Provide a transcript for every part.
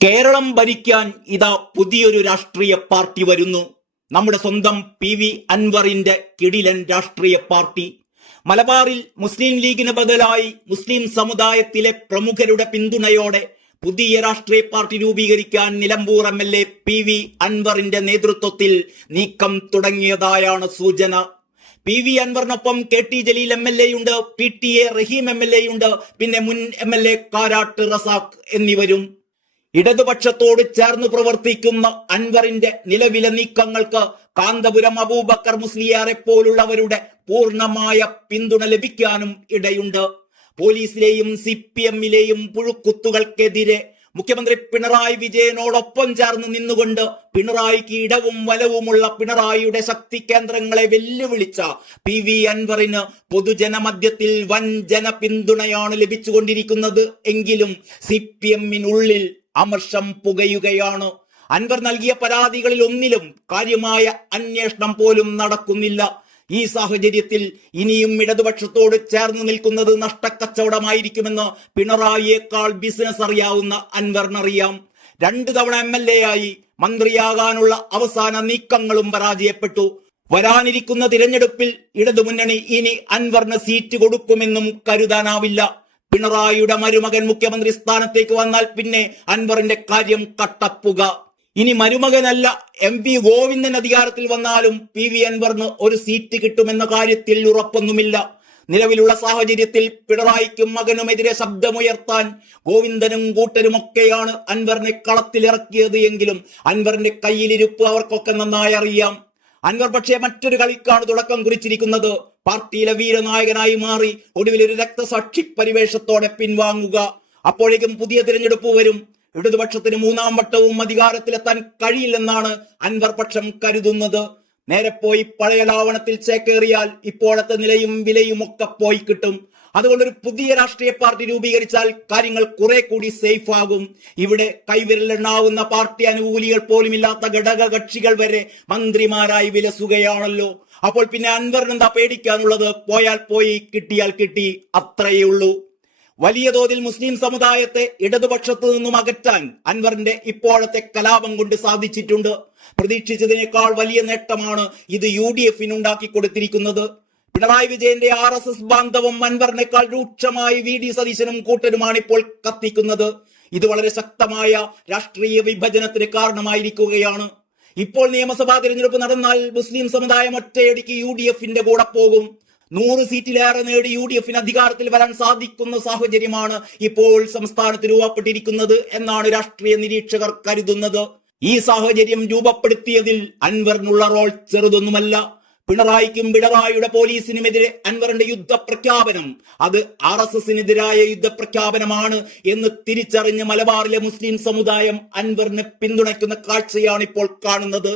കേരളം ഭരിക്കാൻ ഇതാ പുതിയൊരു രാഷ്ട്രീയ പാർട്ടി വരുന്നു. നമ്മുടെ സ്വന്തം PV അൻവറിന്റെ കിടിലൻ രാഷ്ട്രീയ പാർട്ടി. മലബാറിൽ മുസ്ലിം ലീഗിന് ബദലായി മുസ്ലിം സമുദായത്തിലെ പ്രമുഖരുടെ പിന്തുണയോടെ പുതിയ രാഷ്ട്രീയ പാർട്ടി രൂപീകരിക്കാൻ നിലമ്പൂർ MLA PV അൻവറിന്റെ നേതൃത്വത്തിൽ നീക്കം തുടങ്ങിയതായാണ് സൂചന. PV അൻവറിനൊപ്പം KT ജലീൽ MLA ഉണ്ട്, PTA റഹീം MLA ഉണ്ട്, പിന്നെ മുൻ MLA കാരാട്ട് റസാഖ് എന്നിവരും. ഇടതുപക്ഷത്തോട് ചേർന്ന് പ്രവർത്തിക്കുന്ന അൻവറിന്റെ നിലവിലെ നീക്കങ്ങൾക്ക് കാന്തപുരം അബൂബക്കർ മുസ്ലിയാരെ പോലുള്ളവരുടെ പൂർണ്ണമായ പിന്തുണ ലഭിക്കാനും ഇടയുണ്ട്. പോലീസിലെയും CPM-ലെയും പുഴുക്കുത്തുകൾക്കെതിരെ മുഖ്യമന്ത്രി പിണറായി വിജയനോടൊപ്പം ചേർന്ന് നിന്നുകൊണ്ട് പിണറായിക്ക് ഇടവും വലവുമുള്ള പിണറായിയുടെ ശക്തി കേന്ദ്രങ്ങളെ വെല്ലുവിളിച്ച PV അൻവറിന് പൊതുജനമധ്യത്തിൽ വൻ ജനപിന്തുണയാണ് ലഭിച്ചുകൊണ്ടിരിക്കുന്നത്. എങ്കിലും CPM-നുള്ളിൽ അമർഷം പുകയുകയാണ്. അൻവർ നൽകിയ പരാതികളിൽ ഒന്നിലും കാര്യമായ അന്വേഷണം പോലും നടക്കുന്നില്ല. ഈ സാഹചര്യത്തിൽ ഇനിയും ഇടതുപക്ഷത്തോട് ചേർന്ന് നിൽക്കുന്നത് നഷ്ടക്കച്ചവടമായിരിക്കുമെന്ന് പിണറായിയേക്കാൾ ബിസിനസ് അറിയാവുന്ന അൻവറിനറിയാം. 2 തവണ MLA ആയി മന്ത്രിയാകാനുള്ള അവസാന നീക്കങ്ങളും പരാജയപ്പെട്ടു. വരാനിരിക്കുന്ന തിരഞ്ഞെടുപ്പിൽ ഇടതുമുന്നണി ഇനി അൻവറിന് സീറ്റ് കൊടുക്കുമെന്നും കരുതാനാവില്ല. പിണറായിയുടെ മരുമകൻ മുഖ്യമന്ത്രി സ്ഥാനത്തേക്ക് വന്നാൽ പിന്നെ അൻവറിന്റെ കാര്യം കട്ടപ്പുക. ഇനി മരുമകനല്ല MP ഗോവിന്ദൻ അധികാരത്തിൽ വന്നാലും PV അൻവറിന് ഒരു സീറ്റ് കിട്ടുമെന്ന കാര്യത്തിൽ ഉറപ്പൊന്നുമില്ല. നിലവിലുള്ള സാഹചര്യത്തിൽ പിണറായിക്കും മകനുമെതിരെ ശബ്ദമുയർത്താൻ ഗോവിന്ദനും കൂട്ടരുമൊക്കെയാണ് അൻവറിനെ കളത്തിലിറക്കിയത്. എങ്കിലും അൻവറിന്റെ കയ്യിലിരിപ്പ് അവർക്കൊക്കെ നന്നായി അറിയാം. അൻവർ പക്ഷേ മറ്റൊരു കളിക്കാണ് തുടക്കം കുറിച്ചിരിക്കുന്നത്. പാർട്ടിയിലെ വീരനായകനായി മാറി ഒടുവിൽ ഒരു രക്തസാക്ഷി പരിവേഷത്തോടെ പിൻവാങ്ങുക. അപ്പോഴേക്കും പുതിയ തിരഞ്ഞെടുപ്പ് വരും. ഇടതുപക്ഷത്തിന് 3ാം വട്ടവും അധികാരത്തിലെത്താൻ കഴിയില്ലെന്നാണ് അൻവർ പക്ഷം കരുതുന്നത്. നേരെ പോയി പഴയ ലാവണത്തിൽ ചേക്കേറിയാൽ ഇപ്പോഴത്തെ നിലയും വിലയും ഒക്കെ പോയി കിട്ടും. അതുകൊണ്ടൊരു പുതിയ രാഷ്ട്രീയ പാർട്ടി രൂപീകരിച്ചാൽ കാര്യങ്ങൾ കുറെ കൂടി സേഫ് ആകും. ഇവിടെ കൈവിരലെണ്ണാവുന്ന പാർട്ടി അനുകൂലികൾ പോലുമില്ലാത്ത ഘടക കക്ഷികൾ വരെ മന്ത്രിമാരായി വിലസുകയാണല്ലോ. അപ്പോൾ പിന്നെ അൻവറിന് എന്താ പേടിക്കാനുള്ളത്? പോയാൽ പോയി, കിട്ടിയാൽ കിട്ടി, അത്രയേ ഉള്ളൂ. വലിയ തോതിൽ മുസ്ലിം സമുദായത്തെ ഇടതുപക്ഷത്തു നിന്നും അകറ്റാൻ അൻവറിന്റെ ഇപ്പോഴത്തെ കലാപം കൊണ്ട് സാധിച്ചിട്ടുണ്ട്. പ്രതീക്ഷിച്ചതിനേക്കാൾ വലിയ നേട്ടമാണ് ഇത് UDF-ന് ഉണ്ടാക്കി കൊടുത്തിരിക്കുന്നത്. പിണറായി വിജയന്റെ RSS ബാന്ധവം അൻവറിനേക്കാൾ രൂക്ഷമായി VD സതീശനും കൂട്ടരുമാണ് ഇപ്പോൾ കത്തിക്കുന്നത്. ഇത് വളരെ ശക്തമായ രാഷ്ട്രീയ വിഭജനത്തിന് കാരണമായിരിക്കുകയാണ്. ഇപ്പോൾ നിയമസഭാ തിരഞ്ഞെടുപ്പ് നടന്നാൽ മുസ്ലിം സമുദായം ഒറ്റയടിക്ക് UDF-ന്റെ കൂടെ പോകും. 100 സീറ്റിലേറെ നേടി UDF-ന് അധികാരത്തിൽ വരാൻ സാധിക്കുന്ന സാഹചര്യമാണ് ഇപ്പോൾ സംസ്ഥാനത്ത് രൂപപ്പെട്ടിരിക്കുന്നത് എന്നാണ് രാഷ്ട്രീയ നിരീക്ഷകർ കരുതുന്നത്. ഈ സാഹചര്യം രൂപപ്പെടുത്തിയതിൽ അൻവറിനുള്ള റോൾ ചെറുതൊന്നുമല്ല. പിണറായിക്കും പിണറായിയുടെ പോലീസിനുമെതിരെ അൻവറിന്റെ യുദ്ധപ്രഖ്യാപനം അത് RSS-നെതിരായ യുദ്ധപ്രഖ്യാപനമാണ് എന്ന് തിരിച്ചറിഞ്ഞ് മലബാറിലെ മുസ്ലിം സമുദായം അൻവറിനെ പിന്തുണയ്ക്കുന്ന കാഴ്ചയാണ് ഇപ്പോൾ കാണുന്നത്.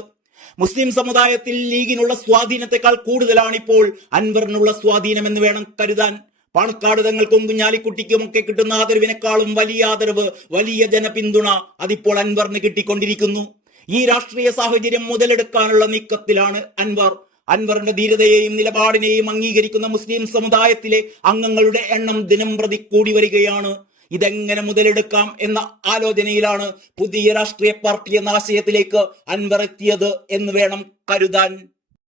മുസ്ലിം സമുദായത്തിൽ ലീഗിനുള്ള സ്വാധീനത്തെക്കാൾ കൂടുതലാണ് ഇപ്പോൾ അൻവറിനുള്ള സ്വാധീനം എന്ന് വേണം കരുതാൻ. പാണക്കാട് തങ്ങൾക്കും കുഞ്ഞാലിക്കുട്ടിക്കും ഒക്കെ കിട്ടുന്ന ആദരവിനേക്കാളും വലിയ ആദരവ്, വലിയ ജനപിന്തുണ അതിപ്പോൾ അൻവറിന് കിട്ടിക്കൊണ്ടിരിക്കുന്നു. ഈ രാഷ്ട്രീയ സാഹചര്യം മുതലെടുക്കാനുള്ള നീക്കത്തിലാണ് അൻവർ. അൻവറിന്റെ ധീരതയെയും നിലപാടിനെയും അംഗീകരിക്കുന്ന മുസ്ലിം സമുദായത്തിലെ അംഗങ്ങളുടെ എണ്ണം ദിനം പ്രതി കൂടി വരികയാണ്. ഇതെങ്ങനെ മുതലെടുക്കാം എന്ന ആലോചനയിലാണ് പുതിയ രാഷ്ട്രീയ പാർട്ടി എന്ന ആശയത്തിലേക്ക് അൻവർ എത്തിയത് എന്ന് വേണം കരുതാൻ.